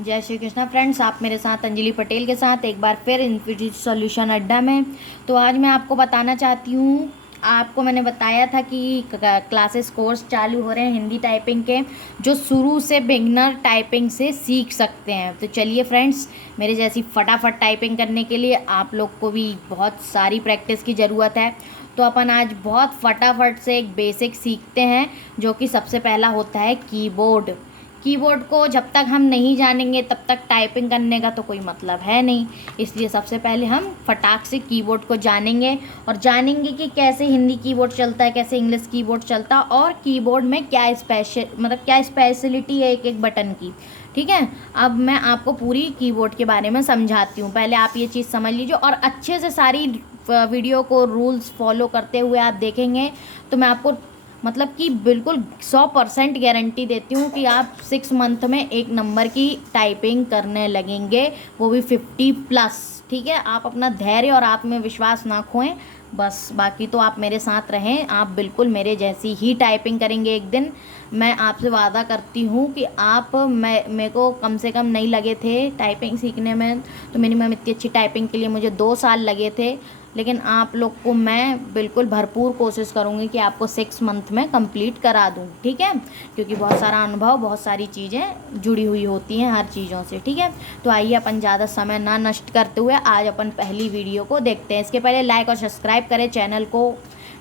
जय श्री कृष्णा फ्रेंड्स, आप मेरे साथ अंजलि पटेल के साथ एक बार फिर इन्फिनिटी सॉल्यूशन अड्डा में। तो आज मैं आपको बताना चाहती हूँ, आपको मैंने बताया था कि क्लासेस कोर्स चालू हो रहे हैं हिंदी टाइपिंग के, जो शुरू से बिगनर टाइपिंग से सीख सकते हैं। तो चलिए फ्रेंड्स, मेरे जैसी फटाफट टाइपिंग करने के लिए आप लोग को भी बहुत सारी प्रैक्टिस की ज़रूरत है। तो अपन आज बहुत फटाफट से एक बेसिक सीखते हैं, जो कि सबसे पहला होता है कीबोर्ड। कीबोर्ड को जब तक हम नहीं जानेंगे तब तक टाइपिंग करने का तो कोई मतलब है नहीं। इसलिए सबसे पहले हम फटाक से कीबोर्ड को जानेंगे और जानेंगे कि कैसे हिंदी कीबोर्ड चलता है, कैसे इंग्लिश कीबोर्ड चलता है और कीबोर्ड में क्या क्या स्पेशलिटी है एक एक बटन की। ठीक है, अब मैं आपको पूरी कीबोर्ड के बारे में समझाती हूँ। पहले आप ये चीज़ समझ लीजिए और अच्छे से सारी वीडियो को रूल्स फॉलो करते हुए आप देखेंगे तो मैं आपको मतलब कि बिल्कुल 100% गारंटी देती हूँ कि आप 6 मंथ में एक नंबर की टाइपिंग करने लगेंगे, वो भी 50+। ठीक है, आप अपना धैर्य और आत्मविश्वास ना खोएं बस। बाकी तो आप मेरे साथ रहें, आप बिल्कुल मेरे जैसी ही टाइपिंग करेंगे एक दिन। मैं आपसे वादा करती हूँ कि आप मेरे को कम से कम नहीं लगे थे टाइपिंग सीखने में, तो मिनिमम इतनी अच्छी टाइपिंग के लिए मुझे 2 साल लगे थे। लेकिन आप लोग को मैं बिल्कुल भरपूर कोशिश करूँगी कि आपको 6 मंथ में कंप्लीट करा दूँ। ठीक है, क्योंकि बहुत सारा अनुभव, बहुत सारी चीज़ें जुड़ी हुई होती हैं हर चीज़ों से। ठीक है, तो आइए अपन ज़्यादा समय ना नष्ट करते हुए आज अपन पहली वीडियो को देखते हैं। इसके पहले लाइक और सब्सक्राइब करें चैनल को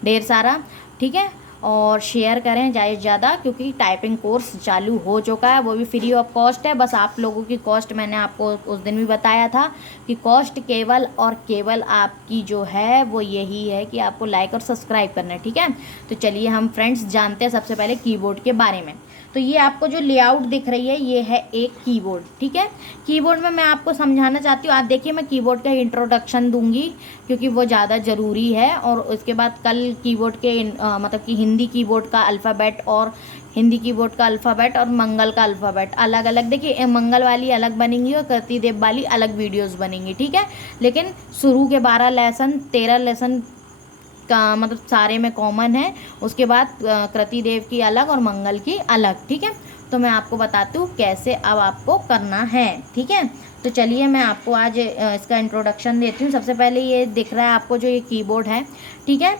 ढेर सारा, ठीक है, और शेयर करें ज़्यादा से ज़्यादा, क्योंकि टाइपिंग कोर्स चालू हो चुका है, वो भी फ्री ऑफ कॉस्ट है। बस आप लोगों की कॉस्ट मैंने आपको उस दिन भी बताया था कि कॉस्ट केवल और केवल आपकी जो है वो यही है कि आपको लाइक और सब्सक्राइब करना है। ठीक है, तो चलिए हम फ्रेंड्स जानते हैं सबसे पहले कीबोर्ड के बारे में। तो ये आपको जो लेआउट दिख रही है ये है एक कीबोर्ड। ठीक है, कीबोर्ड में मैं आपको समझाना चाहती हूँ। आप देखिए, मैं कीबोर्ड का इंट्रोडक्शन दूंगी क्योंकि वो ज़्यादा ज़रूरी है, और उसके बाद कल कीबोर्ड के मतलब कि हिंदी कीबोर्ड का अल्फ़ाबेट और हिंदी कीबोर्ड का अल्फ़ाबेट और मंगल का अल्फ़ाबेट अलग अलग, देखिए मंगल वाली अलग बनेंगी और कृति देव वाली अलग वीडियोस बनेंगी। ठीक है, लेकिन शुरू के 12 लेसन 13 लेसन का मतलब सारे में कॉमन है। उसके बाद कृति देव की अलग और मंगल की अलग। ठीक है, तो मैं आपको बताती हूँ कैसे अब आपको करना है। ठीक है, तो चलिए मैं आपको आज इसका इंट्रोडक्शन देती हूँ। सबसे पहले ये दिख रहा है आपको जो ये कीबोर्ड है। ठीक है,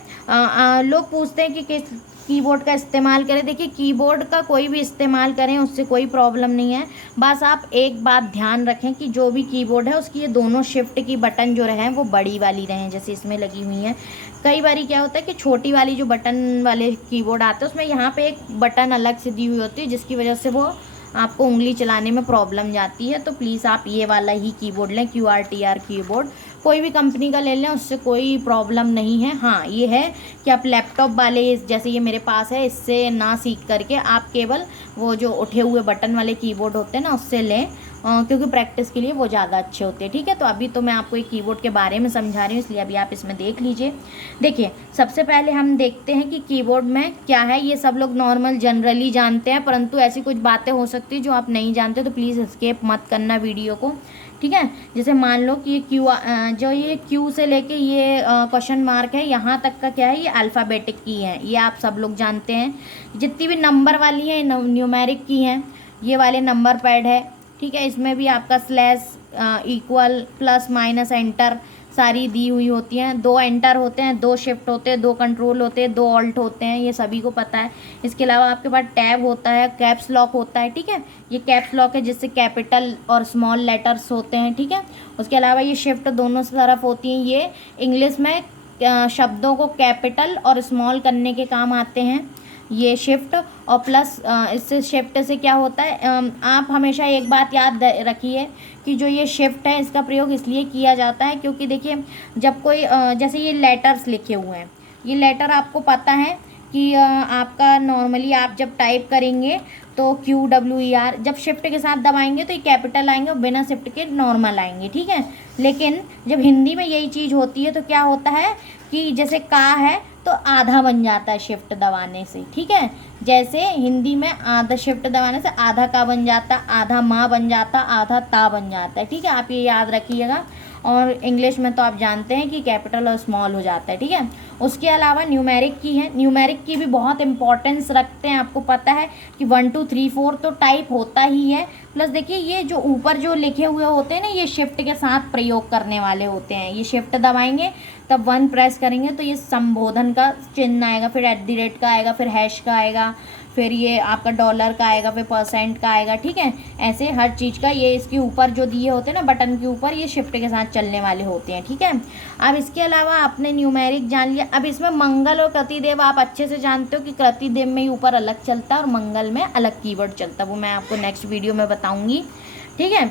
लोग पूछते हैं कि किस कीबोर्ड का इस्तेमाल करें। देखिए, कीबोर्ड का कोई भी इस्तेमाल करें उससे कोई प्रॉब्लम नहीं है। बस आप एक बात ध्यान रखें कि जो भी कीबोर्ड है उसकी ये दोनों शिफ्ट की बटन जो रहें वो बड़ी वाली रहें, जैसे इसमें लगी हुई हैं। कई बारी क्या होता है कि छोटी वाली जो बटन वाले कीबोर्ड आते हैं उसमें यहाँ पे एक बटन अलग से दी हुई होती है, जिसकी वजह से वो आपको उंगली चलाने में प्रॉब्लम जाती है। तो प्लीज़ आप ये वाला ही कीबोर्ड लें, QWERTY कीबोर्ड। कोई भी कंपनी का ले लें, उससे कोई प्रॉब्लम नहीं है। हाँ, ये है कि आप लैपटॉप वाले जैसे ये मेरे पास है इससे ना सीख करके आप केवल वो जो उठे हुए बटन वाले कीबोर्ड होते हैं ना उससे लें, क्योंकि प्रैक्टिस के लिए वो ज़्यादा अच्छे होते हैं। ठीक है, तो अभी तो मैं आपको एक कीबोर्ड के बारे में समझा रही हूँ, इसलिए अभी आप इसमें देख लीजिए। देखिए, सबसे पहले हम देखते हैं कि कीबोर्ड में क्या है। ये सब लोग नॉर्मल जनरली जानते हैं, परंतु ऐसी कुछ बातें हो सकती है जो आप नहीं जानते, तो प्लीज़ स्किप मत करना वीडियो को। ठीक है, जैसे मान लो कि ये जो ये क्यू से लेके ये क्वेश्चन मार्क है, यहाँ तक का क्या है, ये अल्फ़ाबेटिक की है, ये आप सब लोग जानते हैं। जितनी भी नंबर वाली हैं न्यूमेरिक की हैं, ये वाले नंबर पैड है। ठीक है, इसमें भी आपका slash, equal, plus, minus, enter सारी दी हुई होती हैं। 2 एंटर होते हैं, 2 शिफ्ट होते हैं, 2 कंट्रोल होते हैं, 2 ऑल्ट होते हैं, ये सभी को पता है। इसके अलावा आपके पास टैब होता है, कैप्स लॉक होता है। ठीक है, ये कैप्स लॉक है जिससे कैपिटल और स्मॉल लेटर्स होते हैं। ठीक है, उसके अलावा ये शिफ्ट दोनों तरफ होती हैं। ये इंग्लिश में शब्दों को कैपिटल और स्मॉल करने के काम आते हैं, ये शिफ्ट और प्लस। इससे शिफ्ट से क्या होता है, आप हमेशा एक बात याद रखिए कि जो ये शिफ्ट है इसका प्रयोग इसलिए किया जाता है क्योंकि देखिए, जब कोई जैसे ये लेटर्स लिखे हुए हैं, ये लेटर आपको पता है कि आपका नॉर्मली आप जब टाइप करेंगे तो QWER जब शिफ्ट के साथ दबाएंगे तो ये कैपिटल आएंगे और बिना शिफ्ट के नॉर्मल आएंगे। ठीक है, लेकिन जब हिंदी में यही चीज़ होती है तो क्या होता है कि जैसे का है तो आधा बन जाता है शिफ्ट दबाने से। ठीक है, जैसे हिंदी में आधा शिफ्ट दबाने से आधा का बन जाता, आधा माँ बन जाता, आधा ता बन जाता है। ठीक है, आप ये याद रखिएगा। और इंग्लिश में तो आप जानते हैं कि कैपिटल और स्मॉल हो जाता है, ठीक है। उसके अलावा न्यूमेरिक की है, न्यूमेरिक की भी बहुत इंपॉर्टेंस रखते हैं। आपको पता है कि 1 2 3 4 तो टाइप होता ही है, प्लस देखिए ये जो ऊपर जो लिखे हुए होते हैं ना, ये शिफ्ट के साथ प्रयोग करने वाले होते हैं। ये शिफ्ट दबाएंगे तब 1 प्रेस करेंगे तो ये संबोधन का चिन्ह आएगा, फिर @ का आएगा, फिर हैश का आएगा, फिर ये आपका डॉलर का आएगा, फिर % का आएगा, ठीक है। ऐसे हर चीज़ का ये इसके ऊपर जो दिए होते हैं ना बटन के ऊपर, ये शिफ्ट के साथ चलने वाले होते हैं, ठीक है। अब इसके अलावा आपने न्यूमेरिक जान लिया। अब इसमें मंगल और कृतिदेव आप अच्छे से जानते हो कि कृतिदेव में ही ऊपर अलग चलता है और मंगल में अलग कीवर्ड चलता है, वो मैं आपको नेक्स्ट वीडियो में बताऊँगी, ठीक है।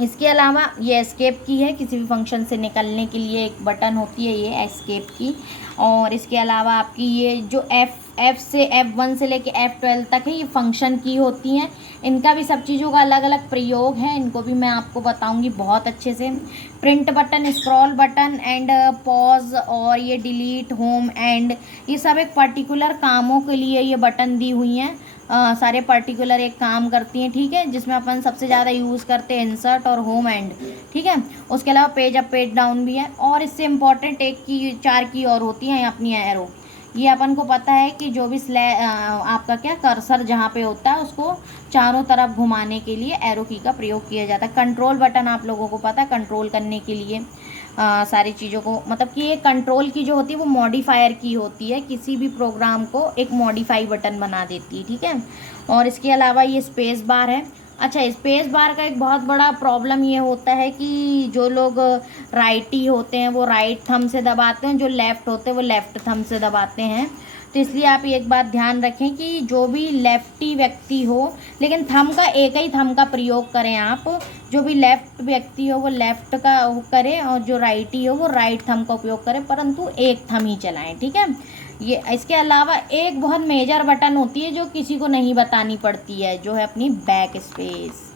इसके अलावा ये एस्केप की है, किसी भी फंक्शन से निकलने के लिए एक बटन होती है ये एस्केप की। और इसके अलावा आपकी ये जो F1 से लेके F12 तक है, ये फंक्शन की होती हैं। इनका भी सब चीज़ों का अलग अलग प्रयोग है, इनको भी मैं आपको बताऊंगी बहुत अच्छे से। Print button, scroll button and pause, और ये डिलीट, होम, एंड, ये सब एक पर्टिकुलर कामों के लिए ये बटन दी हुई हैं। सारे पर्टिकुलर एक काम करती हैं, ठीक है, जिसमें अपन सबसे ज़्यादा यूज़ करते हैं इंसर्ट और होम एंड, ठीक है। उसके अलावा पेज अप पेज डाउन भी है। और इससे इम्पॉर्टेंट एक की 4 की और होती हैं अपनी एरो। ये अपन को पता है कि जो भी आपका क्या कर्सर जहाँ पे होता है उसको चारों तरफ घुमाने के लिए एरो की का प्रयोग किया जाता है। कंट्रोल बटन आप लोगों को पता है, कंट्रोल करने के लिए सारी चीज़ों को, मतलब कि ये कंट्रोल की जो होती है वो मॉडिफायर की होती है, किसी भी प्रोग्राम को एक मॉडिफाई बटन बना देती है, ठीक है। और इसके अलावा ये स्पेस बार है। अच्छा, स्पेस बार का एक बहुत बड़ा प्रॉब्लम ये होता है कि जो लोग राइटी होते हैं वो राइट थंब से दबाते हैं, जो लेफ़्ट होते हैं वो लेफ़्ट थंब से दबाते हैं। तो इसलिए आप एक बात ध्यान रखें कि जो भी लेफ्टी व्यक्ति हो, लेकिन थंब का एक ही थंब का प्रयोग करें आप। जो भी लेफ़्ट व्यक्ति हो वो लेफ़्ट का करें और जो राइटी हो वो राइट थंब का उपयोग करें, परंतु एक थंब ही चलाएं, ठीक है। ये इसके अलावा एक बहुत मेजर बटन होती है जो किसी को नहीं बतानी पड़ती है, जो है अपनी बैक स्पेस।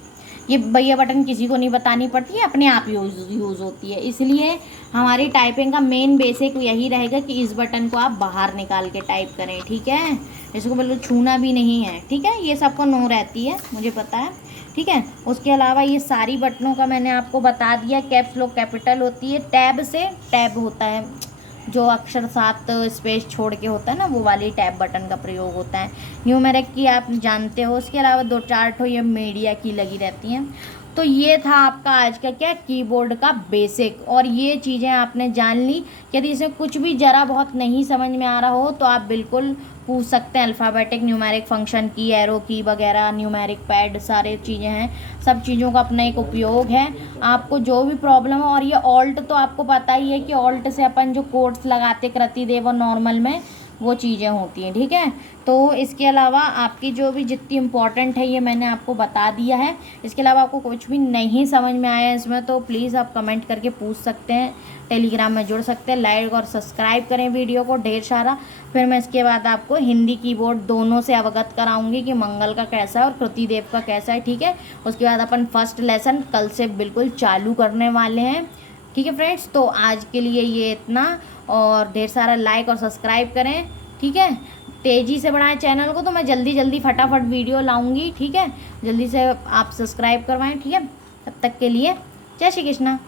ये भैया बटन किसी को नहीं बतानी पड़ती है, अपने आप यूज़ होती है। इसलिए हमारी टाइपिंग का मेन बेसिक यही रहेगा कि इस बटन को आप बाहर निकाल के टाइप करें, ठीक है। इसको बिल्कुल छूना भी नहीं है, ठीक है। ये सबको नो रहती है, मुझे पता है, ठीक है। उसके अलावा ये सारी बटनों का मैंने आपको बता दिया। कैप्स लॉक कैपिटल होती है, टैब से टैब होता है, जो अक्षर 7 स्पेस छोड़ के होता है ना, वो वाली टैब बटन का प्रयोग होता है। न्यूमेरिक की आप जानते हो। उसके अलावा 2-4 ठो ये मीडिया की लगी रहती हैं। तो ये था आपका आज का क्या कीबोर्ड का बेसिक, और ये चीज़ें आपने जान ली। यदि इसमें कुछ भी ज़रा बहुत नहीं समझ में आ रहा हो तो आप बिल्कुल पूछ सकते हैं। अल्फ़ाबेटिक न्यूमेरिक फंक्शन की, एरो की वगैरह, न्यूमेरिक पैड, सारे चीज़ें हैं, सब चीज़ों का अपना एक उपयोग है। आपको जो भी प्रॉब्लम हो, और ये ऑल्ट तो आपको पता ही है कि ऑल्ट से अपन जो कोड्स लगाते कृतिदेव और नॉर्मल में, वो चीज़ें होती हैं, ठीक है। तो इसके अलावा आपकी जो भी जितनी इम्पॉर्टेंट है ये मैंने आपको बता दिया है। इसके अलावा आपको कुछ भी नहीं समझ में आया इसमें तो प्लीज़ आप कमेंट करके पूछ सकते हैं, टेलीग्राम में जुड़ सकते हैं। लाइक और सब्सक्राइब करें वीडियो को ढेर सारा। फिर मैं इसके बाद आपको हिंदी कीबोर्ड दोनों से अवगत कराऊंगी कि मंगल का कैसा है और कृतिदेव का कैसा है, ठीक है। उसके बाद अपन फर्स्ट लेसन कल से बिल्कुल चालू करने वाले हैं, ठीक है फ्रेंड्स। तो आज के लिए ये इतना, और ढेर सारा लाइक और सब्सक्राइब करें, ठीक है। तेज़ी से बढ़ाएं चैनल को, तो मैं जल्दी फटाफट वीडियो लाऊंगी, ठीक है। जल्दी से आप सब्सक्राइब करवाएं, ठीक है। तब तक के लिए जय श्री कृष्णा।